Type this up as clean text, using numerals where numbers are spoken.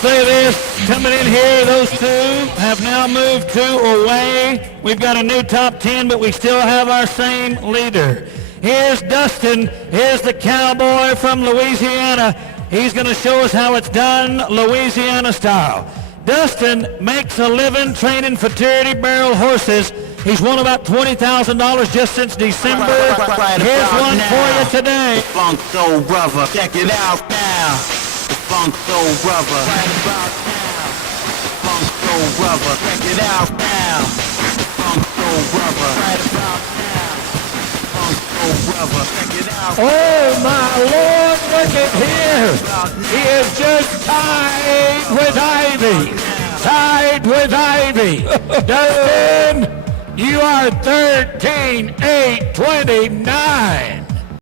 say this, coming in here, those two have now moved two away. We've got a new top 10, but we still have our same leader. Here's Dustin. Here's the cowboy from Louisiana. He's going to show us how it's done Louisiana style. Dustin makes a living training futurity barrel horses. He's won about $20,000 just since December. Here's one for you today. The Funk Soul Brother, check it out now. The Funk Soul Brother, right about now. The Funk Soul Brother, check it out now. The Funk Soul Brother, right about now. The Funk Soul Brother, check it out. Oh my Lord, look at him. He is just tied with Ivy. Tied with Ivy. Dustin, you are 13-8-29.